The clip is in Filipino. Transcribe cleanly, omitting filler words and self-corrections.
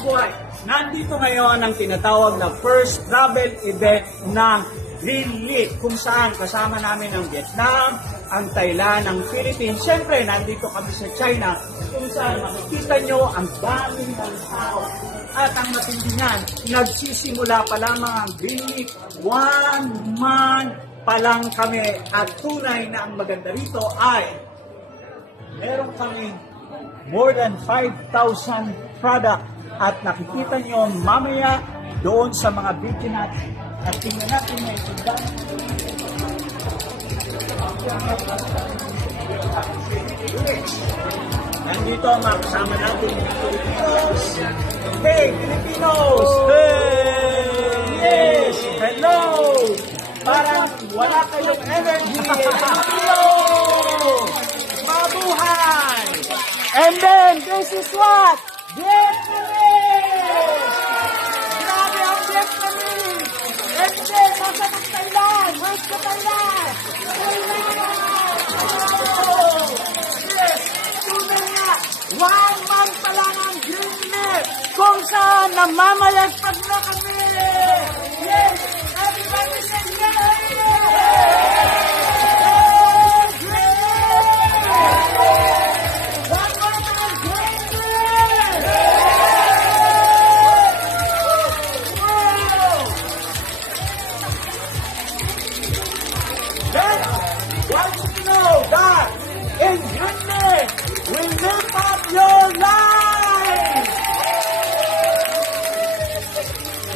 kabuhay. Nandito ngayon ang tinatawag na first travel event ng Greenleaf, kung saan kasama namin ang Vietnam, ang Thailand, ang Philippines. Siyempre, nandito kami sa China, kung saan makikita nyo ang daming ng tao. At ang matindingan, nagsisimula pa lamang ang Greenleaf. 1 month pa lang kami. At tunay na ang maganda rito ay meron kami more than 5,000 product. At nakikita nyo mamaya doon sa mga video natin. At tingnan natin na ito. Nandito ang mga kasama natin ng Filipinos. Hey, Filipinos! Hey! Yes! Hello! Parang wala kayong energy. Hello! Mabuhay! And then, this is what? Vietnamese! Grabe ang Vietnamese! And then, nasa ng Thailand! Where's the Thailand? Thailand! Oh! Yes! Tunay nga! 1 month pa lang ang Greenleaf! Kung saan namamayagpag na kami! Yes! Everybody say yes! Want to know that in Greenleaf we lift up your life.